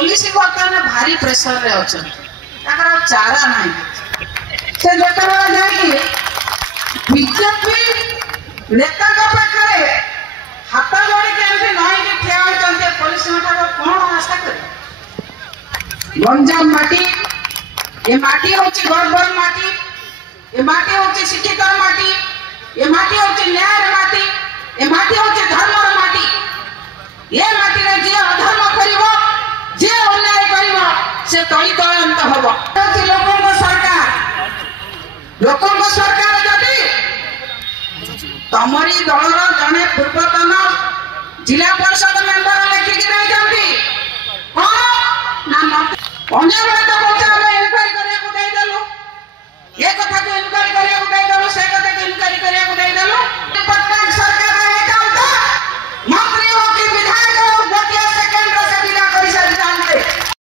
police बर्तमान भारी pressure रे अच्छा चारा नहीं से जो बीजेपी नेता पाखे हाथ जोड़ी के नई ठिया होते पुलिस कौन आशा करे गंजाम माटी ये माटी हूँ गड़बड़ माटी ये माटी हूँ शिक्षित माटी ये माटी हूँ न्याय माटी ये माटी हूँ धर्म माटी ये माटी रे जी अधर्म करिवो जे अन्याय करिवो से तली तळंत हबो लोकन सरकार जदि तमरी दलर जने पूर्वतन जिला परिषद मेंबर लिखिक नहीं पंजाब तो